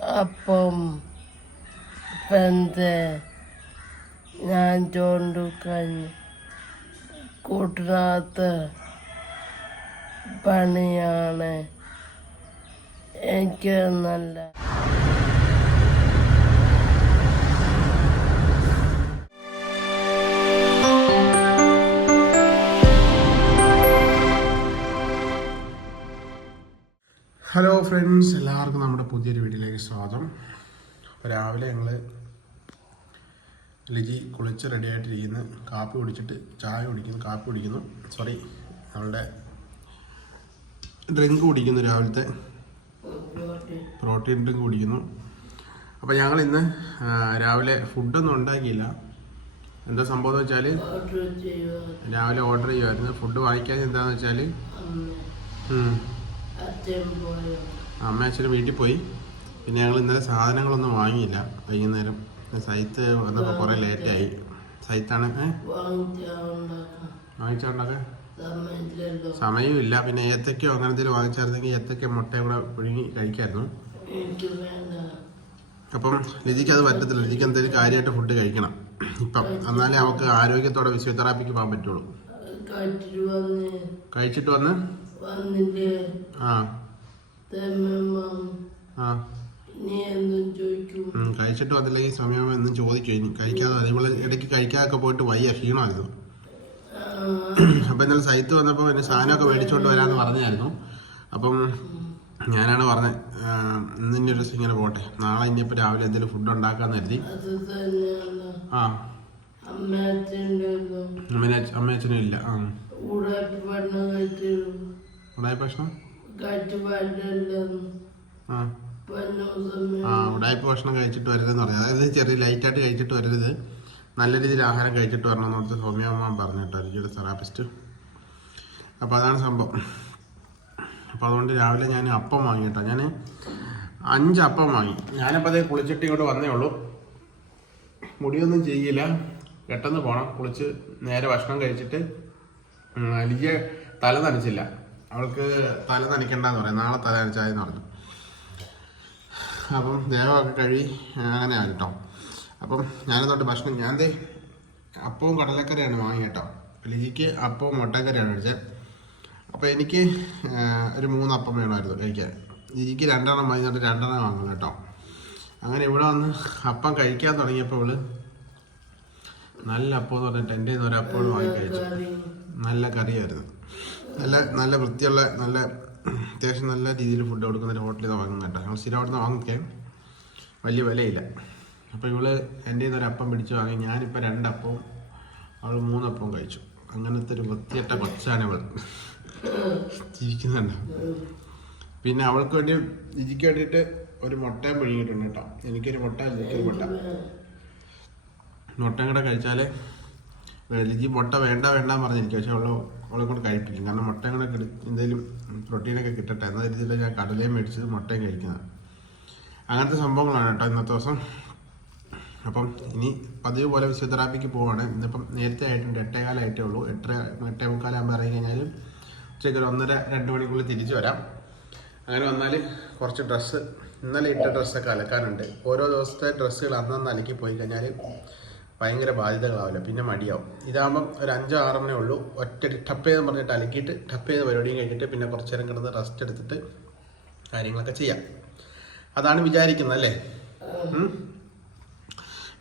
അപ്പം പെന്ത് ഞാൻ ചോണ്ടുക്കാൻ കൂട്ടിനകത്ത് പണിയാണ്. എനിക്ക് നല്ല ഹലോ ഫ്രണ്ട്സ് എല്ലാവർക്കും നമ്മുടെ പുതിയൊരു വീഡിയോയിലേക്ക് സ്വാഗതം. രാവിലെ ഞങ്ങൾ ലിജി കുളിച്ച് റെഡി ആയിട്ടിരിക്കുന്നു. കാപ്പി കുടിച്ചിട്ട് ചായ കുടിക്കുന്നു കാപ്പി കുടിക്കുന്നു. സോറി നമ്മളുടെ ഡ്രിങ്ക് കുടിക്കുന്നു രാവിലത്തെ. പ്രോട്ടീൻ ഡ്രിങ്ക് കുടിക്കുന്നു. അപ്പോൾ ഞങ്ങൾ ഇന്ന് രാവിലെ ഫുഡൊന്നും ഉണ്ടാക്കിയില്ല. എന്താ സംഭവം എന്ന് വെച്ചാൽ രാവിലെ ഓർഡർ ചെയ്യുമായിരുന്നു ഫുഡ് വാങ്ങിക്കാൻ എന്താണെന്ന് വെച്ചാൽ അമ്മ അച്ഛനും വീട്ടിൽ പോയി. പിന്നെ ഞങ്ങൾ ഇന്നലെ സാധനങ്ങളൊന്നും വാങ്ങിയില്ല. വൈകുന്നേരം സൈത്ത് വന്നപ്പോൾ കുറേ ലേറ്റായി സൈത്താണ് വാങ്ങിച്ചുണ്ടാക്കാം സമയമില്ല. പിന്നെ ഏത്തക്കയോ അങ്ങനെ എന്തെങ്കിലും വാങ്ങിച്ചായിരുന്നെങ്കിൽ ഏത്തക്ക മുട്ടയും കൂടെ പുഴുങ്ങി കഴിക്കായിരുന്നു. അപ്പം ലിജിക്ക് അത് പറ്റത്തില്ല. ലിജിക്ക് എന്തെങ്കിലും കാര്യമായിട്ട് ഫുഡ് കഴിക്കണം. ഇപ്പം എന്നാലേ നമുക്ക് ആരോഗ്യത്തോടെ ഫിസിയോതെറാപ്പിക്ക് പോകാൻ പറ്റുള്ളൂ. കഴിച്ചിട്ട് വന്ന് വന്നിട്ട് കഴിച്ചിട്ട് വന്നില്ലെങ്കിൽ സമയം എന്നും ചോദിക്കും ഇനി. കഴിക്കാതെ അതേപോലെ ഇടയ്ക്ക് കഴിക്കാതൊക്കെ പോയിട്ട് വയ്യ ക്ഷീണമായിരുന്നു. അപ്പൊ ഇന്നലെ സൈറ്റ് വന്നപ്പോൾ എന്നെ സാധനമൊക്കെ മേടിച്ചുകൊണ്ട് വരാന്ന് പറഞ്ഞായിരുന്നു. അപ്പം ഞാനാണ് പറഞ്ഞത് ഇന്ന് ഇനി ഒരു ദിവസം ഇങ്ങനെ പോട്ടെ. നാളെ ഇനിയിപ്പോൾ രാവിലെ എന്തെങ്കിലും ഫുഡ് ഉണ്ടാക്കാന്ന് കരുതി. ആ. അമ്മയച്ഛനും ഇല്ല. ആ. ഉടായ ഭക്ഷണം ആ. ഉടായ്പ ഭക്ഷണം കഴിച്ചിട്ട് വരരുതെന്ന് പറഞ്ഞു അതായത് ചെറിയ ലൈറ്റായിട്ട് കഴിച്ചിട്ട് വരരുത്. നല്ല രീതിയിൽ ആഹാരം കഴിച്ചിട്ട് വരണം എന്ന് പറഞ്ഞിട്ട് സൗമ്യമ്മ പറഞ്ഞു കേട്ടോ. തെറാപ്പിസ്റ്റ് അപ്പോൾ അതാണ് സംഭവം. അപ്പോൾ അതുകൊണ്ട് രാവിലെ ഞാൻ അപ്പം വാങ്ങി കേട്ടോ. ഞാൻ അഞ്ച് അപ്പം വാങ്ങി. ഞാനപ്പോൾ അതേ കുളിച്ചിട്ട് ഇങ്ങോട്ട് വന്നേ ഉള്ളൂ. മുടിയൊന്നും ചെയ്യില്ല. പെട്ടെന്ന് പോകണം കുളിച്ച് നേരെ ഭക്ഷണം കഴിച്ചിട്ട് എനിക്ക് ലിജിയെ തല നനച്ചില്ല. അവൾക്ക് തല നനയ്ക്കണ്ടെന്ന് പറയാം. നാളെ തല നനച്ചായെന്ന് പറഞ്ഞു അപ്പം ദേഹമൊക്കെ കഴുകി അങ്ങനെയാണ് കേട്ടോ. അപ്പം ഞാനതോട്ട് ഭക്ഷണം ഞാൻ ദേ അപ്പവും കടലക്കറിയാണ് വാങ്ങി കേട്ടോ. ലിജിക്ക് അപ്പവും മുട്ടക്കറിയാണ് കഴിച്ചത് അപ്പോൾ എനിക്ക് ഒരു മൂന്ന് അപ്പം വേണമായിരുന്നു കഴിക്കാൻ. ലിജിക്ക് രണ്ടെണ്ണം വാങ്ങിയിട്ട് രണ്ടെണ്ണം വാങ്ങണം കേട്ടോ. അങ്ങനെ ഇവിടെ വന്ന് അപ്പം കഴിക്കാൻ തുടങ്ങിയപ്പോൾ ഇവൾ നല്ല അപ്പം എന്ന് പറഞ്ഞിട്ട് എന്റെ ഒരു അപ്പം വാങ്ങി കഴിച്ചു. നല്ല കറിയായിരുന്നു. നല്ല നല്ല വൃത്തിയുള്ള നല്ല അത്യാവശ്യം നല്ല രീതിയിൽ ഫുഡ് കൊടുക്കുന്ന ഒരു ഹോട്ടലിൽ നിന്ന് വാങ്ങുന്ന കേട്ടോ. ഞങ്ങൾ സ്ഥിരം അവിടെ നിന്ന് വാങ്ങിക്കാൻ വലിയ വിലയില്ല. അപ്പോൾ ഇവൾ എന്റെ ഒരു അപ്പം പിടിച്ച് വാങ്ങി. ഞാനിപ്പോൾ രണ്ടപ്പവും അവൾ മൂന്നപ്പവും കഴിച്ചു. അങ്ങനത്തെ ഒരു വൃത്തിയട്ട കൊച്ചാണ് ഇവൾ ജീവിക്കുന്നുണ്ട് പിന്നെ അവൾക്ക് വേണ്ടി ഇജിക്ക് വേണ്ടിയിട്ട് ഒരു മുട്ടയും പിഴുങ്ങിയിട്ടുണ്ട് കേട്ടോ. എനിക്കൊരു മുട്ട ഇജിക്കൊരു മുട്ട. മുട്ടയും കൂടെ കഴിച്ചാൽ ലിജി മുട്ട വേണ്ട വേണ്ട പറഞ്ഞിരിക്കും. പക്ഷെ അവളെ അവളെ കൂടെ കഴിപ്പിക്കും. കാരണം കൂടെ കിടി എന്തെങ്കിലും പ്രോട്ടീനൊക്കെ കിട്ടട്ടെ. എന്ന രീതിയിൽ ഞാൻ കടലയും മേടിച്ചത് മുട്ടയും കഴിക്കുന്നത്. അങ്ങനത്തെ സംഭവങ്ങളാണ് കേട്ടോ ഇന്നത്തെ ദിവസം. അപ്പം ഇനി പതിവ് പോലെ ഫിസിയോതെറാപ്പിക്ക് പോവാണ്. ഇന്നിപ്പം നേരത്തെ ആയിട്ടുണ്ട്. എട്ടേകാലായിട്ടേ ഉള്ളൂ. എട്ടര എട്ടേ മുക്കാലാകുമ്പോൾ ഇറങ്ങി കഴിഞ്ഞാൽ ഉച്ചയ്ക്ക് ഒരു ഒന്നര രണ്ട് മണിക്കുള്ളിൽ തിരിച്ചു വരാം. അങ്ങനെ വന്നാൽ കുറച്ച് ഡ്രസ്സ് ഇന്നലെ ഇട്ട ഡ്രസ്സൊക്കെ അലക്കാനുണ്ട്. ഓരോ ദിവസത്തെ ഡ്രസ്സുകൾ അന്നന്ന് അലക്കി പോയി കഴിഞ്ഞാൽ ഭയങ്കര ബാധ്യതകളാവില്ല. പിന്നെ മടിയാവും. ഇതാകുമ്പം ഒരു അഞ്ചോ ആറോ മണി ഉള്ളൂ. ഒറ്റ ടപ്പ് ചെയ്തെന്ന് പറഞ്ഞിട്ട് അലക്കിയിട്ട് ടപ്പ് ചെയ്ത് പരിപാടിയും കഴിഞ്ഞിട്ട് പിന്നെ കുറച്ച് നേരം കിടന്ന് റെസ്റ്റ് എടുത്തിട്ട് കാര്യങ്ങളൊക്കെ ചെയ്യാം. അതാണ് വിചാരിക്കുന്നത് അല്ലേ?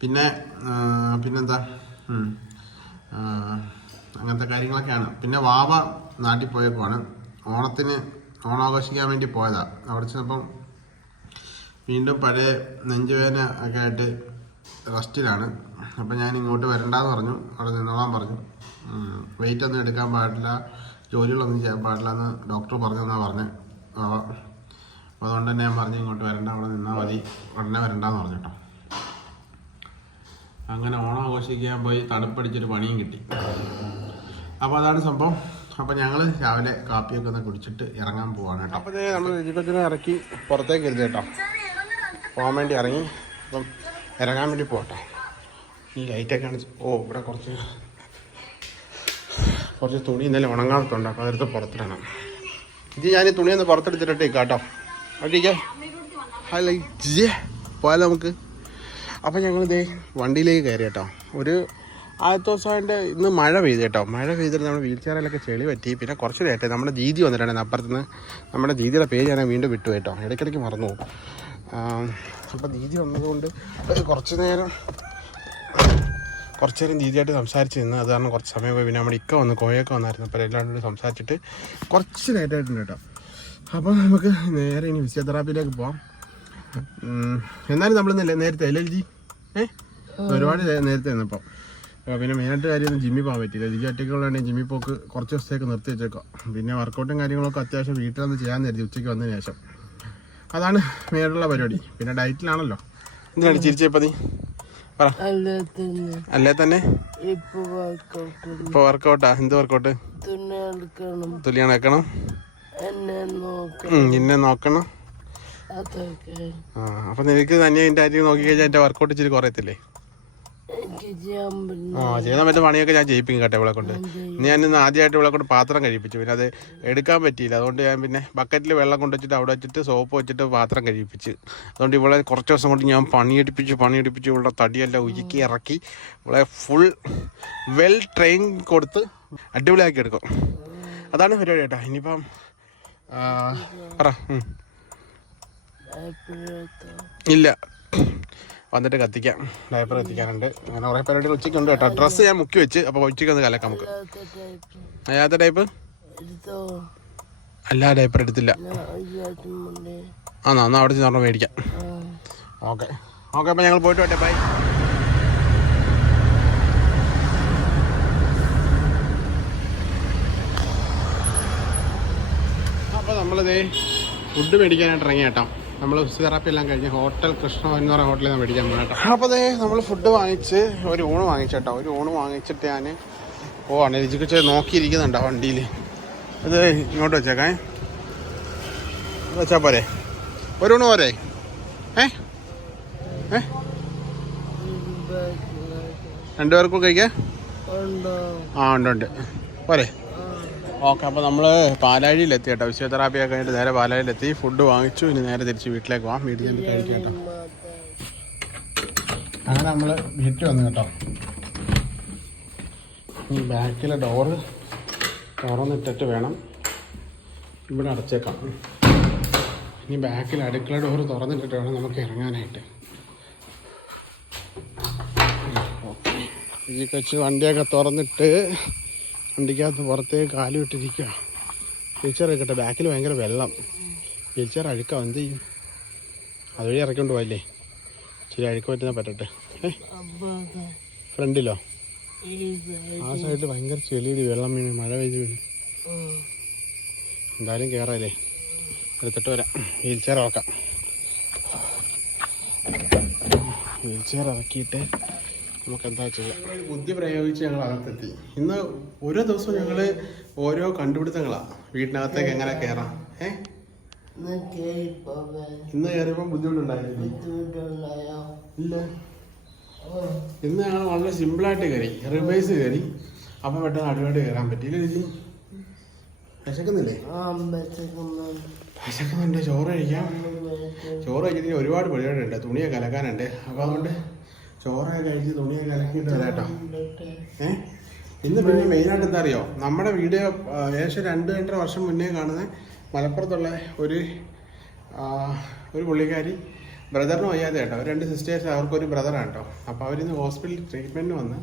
പിന്നെ പിന്നെന്താ? അങ്ങനത്തെ കാര്യങ്ങളൊക്കെയാണ്. പിന്നെ വാവ നാട്ടിൽ പോയേക്കുവാണ് ഓണത്തിന് ഓണാഘോഷിക്കാൻ വേണ്ടി പോയതാണ് അവിടെ ചെന്നപ്പം വീണ്ടും പഴയ നെഞ്ചുവേദന ഒക്കെ ആയിട്ട് റെസ്റ്റിലാണ് അപ്പം ഞാൻ ഇങ്ങോട്ട് വരണ്ടാന്ന് പറഞ്ഞു. അവിടെ നിന്നോളാൻ പറഞ്ഞു. വെയിറ്റ് ഒന്നും എടുക്കാൻ പാടില്ല ജോലികളൊന്നും ചെയ്യാൻ പാടില്ല എന്ന് ഡോക്ടർ പറഞ്ഞെന്നാണ് പറഞ്ഞത് അപ്പോൾ അതുകൊണ്ട് തന്നെ ഞാൻ പറഞ്ഞു ഇങ്ങോട്ട് വരണ്ട അവിടെ നിന്നാൽ മതി. ഉടനെ വരണ്ടാന്ന് പറഞ്ഞു അങ്ങനെ ഓണം ആഘോഷിക്കാൻ പോയി തണുപ്പടിച്ചൊരു പണിയും കിട്ടി. അപ്പോൾ അതാണ് സംഭവം. അപ്പോൾ ഞങ്ങൾ രാവിലെ കാപ്പിയൊക്കെ ഒന്ന് കുടിച്ചിട്ട് ഇറങ്ങാൻ പോവാണ് കേട്ടോ. അപ്പോൾ നമ്മൾ രുചിക്കൊച്ചിനെ ഇറക്കി പുറത്തേക്ക് ഇരുന്ന് കേട്ടോ പോകാൻ വേണ്ടി ഇറങ്ങി. അപ്പം ഇറങ്ങാൻ വേണ്ടി പോട്ടെ. ഈ ലൈറ്റൊക്കെ ആണ് ഓ ഇവിടെ കുറച്ച് കുറച്ച് തുണി ഇന്നലെ ഉണങ്ങാത്തുണ്ട് അപ്പോൾ അതെടുത്ത് പുറത്തിടണം. ഇത് ഞാൻ ഈ തുണി ഒന്ന് പുറത്തെടുത്തിട്ടേ കേട്ടോ. അടിക്കേ ഹലോ ജിയേ പോയാലോ നമുക്ക്? അപ്പം ഞങ്ങൾ ഇതേ വണ്ടിയിലേക്ക് കയറി കേട്ടോ. ഒരു ആദ്യത്തെ ദിവസമായിട്ട് ഇന്ന് മഴ പെയ്തു കേട്ടോ. മഴ പെയ്തിട്ട് നമ്മുടെ വീൽ ചെയറിലൊക്കെ ചെളി പറ്റി. പിന്നെ കുറച്ച് നേരത്തെ നമ്മുടെ ദീദി വന്നിട്ടുണ്ടായിരുന്നു. അപ്പുറത്തുനിന്ന് നമ്മുടെ ദീദിയുടെ പേര് ഞാൻ വീണ്ടും വിട്ടു കേട്ടോ. ഇടയ്ക്കിടയ്ക്ക് മറന്നു പോകും. അപ്പം ദീദി വന്നതുകൊണ്ട് കുറച്ച് നേരം കുറച്ച് നേരം ദീദിയായിട്ട് സംസാരിച്ച് നിന്ന് അത് കാരണം കുറച്ച് സമയം പോയി. പിന്നെ നമ്മുടെ ഇക്ക വന്ന് കോയൊക്കെ വന്നായിരുന്നു. അപ്പോൾ എല്ലാവരും കൂടി സംസാരിച്ചിട്ട് കുറച്ച് ലേറ്റായിട്ടുണ്ട് കേട്ടോ. അപ്പോൾ നമുക്ക് നേരെ ഇനി ഫിസിയോതെറാപ്പിയിലേക്ക് പോവാം. എന്നാലും നമ്മളിന്നല്ലേ നേരത്തെ അല്ലേ ജി ഏ? ഒരുപാട് നേരത്തെ നിന്നപ്പോൾ പിന്നെ മെയിനായിട്ട് കാര്യം ജിമ്മിൽ പോകാൻ പറ്റിയില്ല. ജിജി ഒറ്റയ്ക്കുള്ളതാണെങ്കിൽ ജിമ്മിൽ പോക്ക് കുറച്ച് ദിവസത്തേക്ക് നിർത്തി വെച്ചേക്കാം പിന്നെ വർക്കൗട്ടും കാര്യങ്ങളൊക്കെ അത്യാവശ്യം വീട്ടിൽ വന്ന് ചെയ്യാൻ നേരത്തെ ഉച്ചയ്ക്ക് വന്നതിന് ശേഷം. അതാണ് മെയിനായിട്ടുള്ള പരിപാടി. പിന്നെ ഡയറ്റിലാണല്ലോ. എന്തിനാണ് ചിരിച്ചേപ്പതി അല്ല തന്നെ ഇപ്പൊ വർക്കൗട്ട് എന്ത് വർക്കൗട്ട് തുണി അടക്കണം നിന്നെ നോക്കണം. ആ അപ്പം നിനക്ക് തന്നെ എന്റെ കാര്യം നോക്കി കഴിഞ്ഞാൽ എന്റെ വർക്കൗട്ട് ഇച്ചിരി കുറയത്തില്ലേ? ആ ചെയ്യാൻ പറ്റുന്ന പണിയൊക്കെ ഞാൻ ചെയ്യിപ്പിക്കും കേട്ടോ ഇവളെ കൊണ്ട്. ഞാൻ ഇന്ന് ആദ്യമായിട്ട് ഇവളെ കൊണ്ട് പാത്രം കഴിപ്പിച്ചു. പിന്നെ അത് എടുക്കാൻ പറ്റിയില്ല. അതുകൊണ്ട് ഞാൻ പിന്നെ ബക്കറ്റിൽ വെള്ളം കൊണ്ടു വെച്ചിട്ട് അവിടെ വെച്ചിട്ട് സോപ്പ് വെച്ചിട്ട് പാത്രം കഴിപ്പിച്ച്. അതുകൊണ്ട് ഇവളെ കുറച്ച് ദിവസം കൊണ്ട് ഞാൻ പണിയെടുപ്പിച്ച് പണിയെടുപ്പിച്ച്. ഇവളുടെ തടിയെല്ലാം ഉരുക്കി ഇറക്കി. ഇവളെ ഫുൾ വെൽ ട്രെയിൻ കൊടുത്ത് അടിപൊളിയാക്കി എടുക്കും. അതാണ് പരിപാടി കേട്ടോ. ഇനിയിപ്പം പറ. ഇല്ല. വന്നിട്ട് കത്തിക്കാം. ഡയപ്പർ കത്തിക്കാനുണ്ട്. അങ്ങനെ കുറേ പരിപാടികൾ ഉച്ചയ്ക്ക് ഉണ്ട് കേട്ടോ. ഡ്രസ്സ് ഞാൻ മുക്കി വെച്ച്. അപ്പോൾ ഉച്ചയ്ക്ക് ഒന്ന് കലക്കാം നമുക്ക്. അല്ലാത്ത ടൈപ്പ്? അല്ല ഡയപ്പർ എടുത്തില്ല. ആ എന്നാൽ അവിടെ ചെന്ന് മേടിക്കാം. ഓക്കെ. ഓക്കെ അപ്പോൾ ഞങ്ങൾ പോയിട്ട് വട്ടെ ബൈ. അപ്പോൾ നമ്മളിതേ ഫുഡ് മേടിക്കാനായിട്ട് ഇറങ്ങി കേട്ടോ നമ്മൾ ഫിസിയോതെറാപ്പി എല്ലാം കഴിഞ്ഞ് ഹോട്ടൽ കൃഷ്ണ എന്ന് പറയുന്ന ഹോട്ടലിൽ നിന്ന് മേടിക്കാൻ പോകണം അപ്പോൾ അതേ നമ്മൾ ഫുഡ് വാങ്ങിച്ച് ഒരു ഊണ് വാങ്ങിച്ചേട്ടോ ഒരു ഊണ് വാങ്ങിച്ചിട്ട് ഞാൻ പോവാണ്. രുചിക്ക് നോക്കിയിരിക്കുന്നുണ്ടോ വണ്ടിയിൽ ഇത് ഇങ്ങോട്ട് വെച്ചേക്കേ ഇത് വെച്ചാൽ പോരെ? ഒരു ഊണ് പോരെ? ഏ? ഏ? രണ്ടുപേർക്കും കഴിക്കാം? ആ ഉണ്ട് ഉണ്ട്. പോരെ. ഓക്കെ അപ്പോൾ നമ്മൾ പാലാഴിയിലെത്തി കേട്ടോ ഫിസിയോതെറാപ്പി ഒക്കെ കഴിഞ്ഞിട്ട് നേരെ പാലാഴിയിലെത്തി. ഫുഡ് വാങ്ങിച്ചു. ഇനി നേരെ തിരിച്ച് വീട്ടിലേക്ക് പോകാം വീട്ടിൽ ചെന്ന് കഴിക്കാം കേട്ടോ. അങ്ങനെ നമ്മൾ വീട്ടിൽ വന്നു കേട്ടോ. ഈ ബാക്കിലെ ഡോറ് തുറന്നിട്ടിട്ട് വേണം ഇവിടെ അടച്ചേക്കാം. ഇനി ബാക്കിൽ അടുക്കള ഡോറ് തുറന്നിട്ടിട്ട് വേണം നമുക്ക് ഇറങ്ങാനായിട്ട്. ഓക്കെ. ഈ കൊച്ച് വണ്ടിയൊക്കെ തുറന്നിട്ട് വണ്ടിക്കകത്ത് പുറത്തേക്ക് കാലി വിട്ടിരിക്കുക വീൽച്ചെയർ എടുക്കട്ടെ ബാക്കിൽ ഭയങ്കര വെള്ളം. വീൽച്ചെയർ അഴുക്കാം എന്ത് ചെയ്യും? അതുവഴി ഇറക്കൊണ്ട് പോയില്ലേ? ശരി അഴുക്ക് പറ്റുന്ന പറ്റട്ടെ. ഫ്രണ്ടിലോ? ആ സൈഡിൽ ഭയങ്കര ചെളിയിൽ വെള്ളം വീണ് മഴ പെയ്ത് വീണ്. എന്തായാലും കയറാല്ലേ എടുത്തിട്ട് വരാം. വീൽച്ചെയർ ചെയർ നോക്കാം വീൽ ഇറക്കിയിട്ട് നമുക്ക് എന്താ ചെയ്യാം? ബുദ്ധി പ്രയോഗിച്ച് ഞങ്ങൾ അകത്തെത്തി. ഇന്ന് ഓരോ ദിവസവും ഞങ്ങൾ ഓരോ കണ്ടുപിടുത്തങ്ങളാണ് വീട്ടിനകത്തേക്ക് എങ്ങനെ കയറാം ഏ? ഇന്ന് കയറിയപ്പോൾ ബുദ്ധിമുട്ടുണ്ടായിരുന്നു ഇല്ല. ഇന്ന് ഞങ്ങൾ വളരെ സിമ്പിളായിട്ട് കയറി റിവേഴ്സ് കയറി അപ്പം പെട്ടെന്ന് അടിപൊളി കയറാൻ പറ്റിയില്ല ചേച്ചി? വിശക്കുന്നില്ലേ? വിശക്കുന്നുണ്ട്. ചോറ് കഴിക്കാം. ചോറ് കഴിക്കുന്നതിന് ഒരുപാട് പരിപാടിയുണ്ട് തുണിയൊക്കെ കലക്കാനുണ്ട് അപ്പോൾ അതുകൊണ്ട് ചോറൊക്കെ കഴിച്ച് തുണിയൊക്കെ ഏ? ഇന്ന് പിന്നെ മെയിനായിട്ട് എന്താ അറിയോ? നമ്മുടെ വീഡിയോ ഏകദേശം രണ്ട് രണ്ടര വർഷം മുന്നേ കാണുന്ന മലപ്പുറത്തുള്ള ഒരു ഒരു പുള്ളിക്കാരി ബ്രദറിന് വയ്യാതെ കേട്ടോ. അവർ രണ്ട് സിസ്റ്റേഴ്സ് അവർക്കൊരു ബ്രദറാണ് കേട്ടോ. അപ്പോൾ അവരിന്ന് ഹോസ്പിറ്റലിൽ ട്രീറ്റ്മെന്റിന് വന്ന്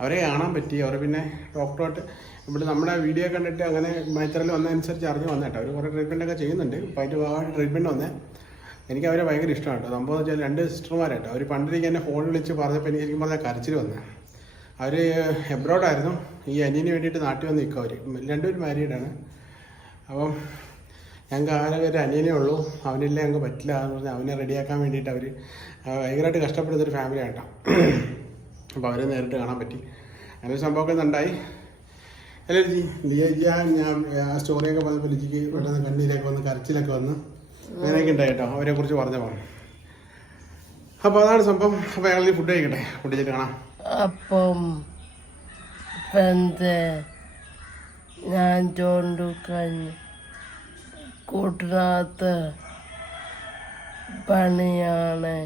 അവരെ കാണാൻ പറ്റി. അവർ പിന്നെ ഡോക്ടറായിട്ട് ഇവിടെ നമ്മുടെ വീഡിയോ കണ്ടിട്ട് അങ്ങനെ മൈത്രയിൽ വന്നതനുസരിച്ച് അറിഞ്ഞ് വന്നേട്ടോ അവർ കുറേ ട്രീറ്റ്മെന്റൊക്കെ ചെയ്യുന്നുണ്ട്. അപ്പോൾ അതിന്റെ ഭാഗമായിട്ട് ട്രീറ്റ്മെന്റ് വന്നേ. എനിക്ക് അവരെ ഭയങ്കര ഇഷ്ടമാണ്. കേട്ടോ സംഭവം എന്ന് വെച്ചാൽ രണ്ട് സിസ്റ്റർമാരായിട്ടോ. അവർ പണ്ടിലേക്ക് എന്നെ ഫോൺ വിളിച്ച് പറഞ്ഞപ്പോൾ എനിക്ക് ശരിക്കും പറഞ്ഞാൽ കരച്ചിൽ വന്നേ അവർ എബ്രോഡായിരുന്നു ഈ അനിയന് വേണ്ടിയിട്ട് നാട്ടിൽ വന്ന് നിൽക്കും അവർ രണ്ടുപേരും മാരീഡാണ് അപ്പം ഞങ്ങൾക്ക് ആകെ ഒരു അനിയനേ ഉള്ളൂ. അവനില്ല ഞങ്ങൾക്ക് പറ്റില്ല എന്ന് പറഞ്ഞാൽ അവനെ റെഡിയാക്കാൻ വേണ്ടിയിട്ട് അവർ ഭയങ്കരമായിട്ട് കഷ്ടപ്പെടുന്ന ഒരു ഫാമിലി ആട്ടോ അപ്പോൾ അവരെ നേരിട്ട് കാണാൻ പറ്റി. അങ്ങനെ സംഭവമൊക്കെ ഉണ്ടായി. അല്ല ലിജി ലിയ ഞാൻ ആ സ്റ്റോറിയൊക്കെ പറഞ്ഞപ്പോൾ ലിജിക്ക് പെട്ടെന്ന് കണ്ണീരൊക്കെ വന്ന് കരച്ചിലൊക്കെ വന്ന് അങ്ങനെയൊക്കെ ഉണ്ടായി കേട്ടോ. അവരെ കുറിച്ച് പറഞ്ഞ പറഞ്ഞു അപ്പൊ അതാണ് സംഭവം. അപ്പൊ അയാൾ ഫുഡ് കഴിക്കട്ടെ? ഫുഡ് കാണാം. അപ്പം എന്ത്? ഞാൻ കഴിഞ്ഞ് കൂട്ടിനകത്ത് പണിയാണ്.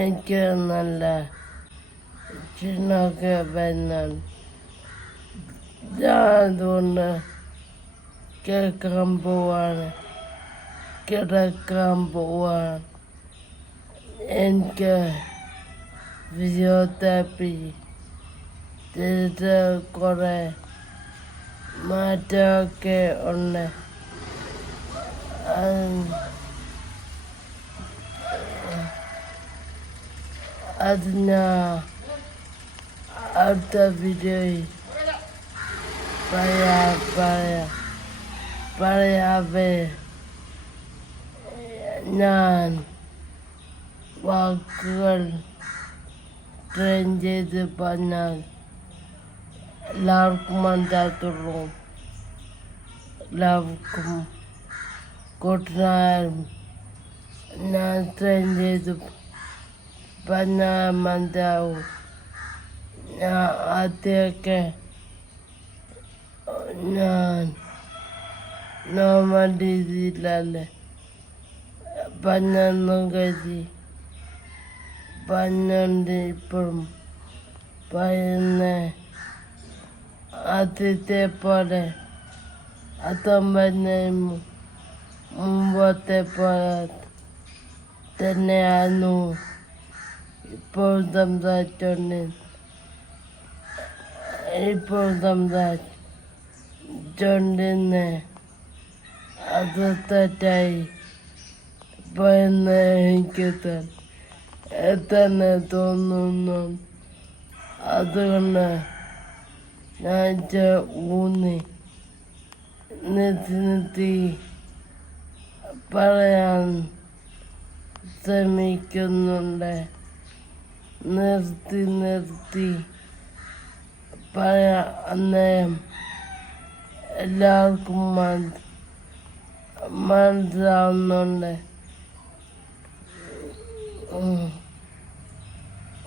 എനിക്ക് നല്ല ചിന്നൊക്കെ വരുന്നുണ്ട് ഞാൻ അതുകൊണ്ട് കേൾക്കാൻ പോവാണ്. കിടക്കാൻ പോവാണ് എനിക്ക് ഫിസിയോതെറാപ്പി ചെയ്തിട്ട് കുറേ മാറ്റമൊക്കെ ഉണ്ട് അത് അത് ഞാൻ അടുത്ത വീഡിയോയിൽ പറയാ പറയാ പറയാവേ ഞാൻ വാക്കുകൾ ട്രെയിൻ ചെയ്ത് പറഞ്ഞാൽ എല്ലാവർക്കും മനസ്സിലാകത്തുള്ളൂ. എല്ലാവർക്കും കൂട്ടുകാരും ഞാൻ ട്രെയിൻ ചെയ്ത് പറഞ്ഞാൽ മനസ്സിലാവും. ഞാൻ ആദ്യമൊക്കെ ഞാൻ നോർമൽ രീതിയിലല്ലേ പഞ്ഞൊന്നും കരുതി പന്ത്രണ്ട് ഇപ്പോഴും പതിനൊന്ന് ആദ്യത്തെ പോലെ അതൊമ്പതിന് മുമ്പത്തെ പോലെ തന്നെയായിരുന്നു. ഇപ്പോൾ സംസാരിച്ചോണ്ട് ഇപ്പോൾ സംസാരിച്ചോണ്ടിരുന്ന്. അത് തെറ്റായി. എനിക്ക് തന്നെ തന്നെ തോന്നുന്നു. അതുകൊണ്ട് ഞാൻ ഊന്നി. നിർത്തി നിർത്തി പറയാൻ ശ്രമിക്കുന്നുണ്ട്. നിർത്തി നിർത്തി പറയാ അന്നേരം എല്ലാവർക്കും മനസ് മനസ്സിലാവുന്നുണ്ട്.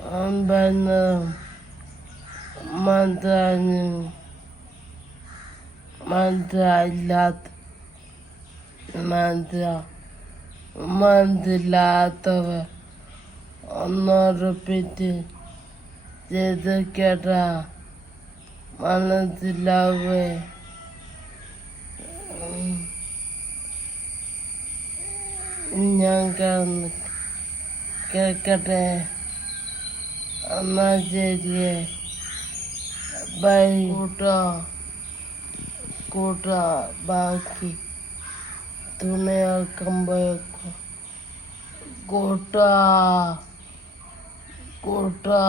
ഞാൻ പറഞ്ഞതും മനസ്സിലാഞ്ഞു മനസ്സിലായില്ലാത്ത മനസ്സിലാ മനസ്സിലാത്തവർ ഒന്നുറപ്പിച്ച് ചെയ്ത് കേട്ടാ മനസ്സിലാവേ ഞാൻ കിടന്ന് കേൾക്കട്ടെ എന്നാ ശരിയേ ബൈ കൂട്ടാ കൂട്ടാ ബാക്കി തുണിയാക്കുമ്പോഴേക്കും കൂട്ടാ കൂട്ടാ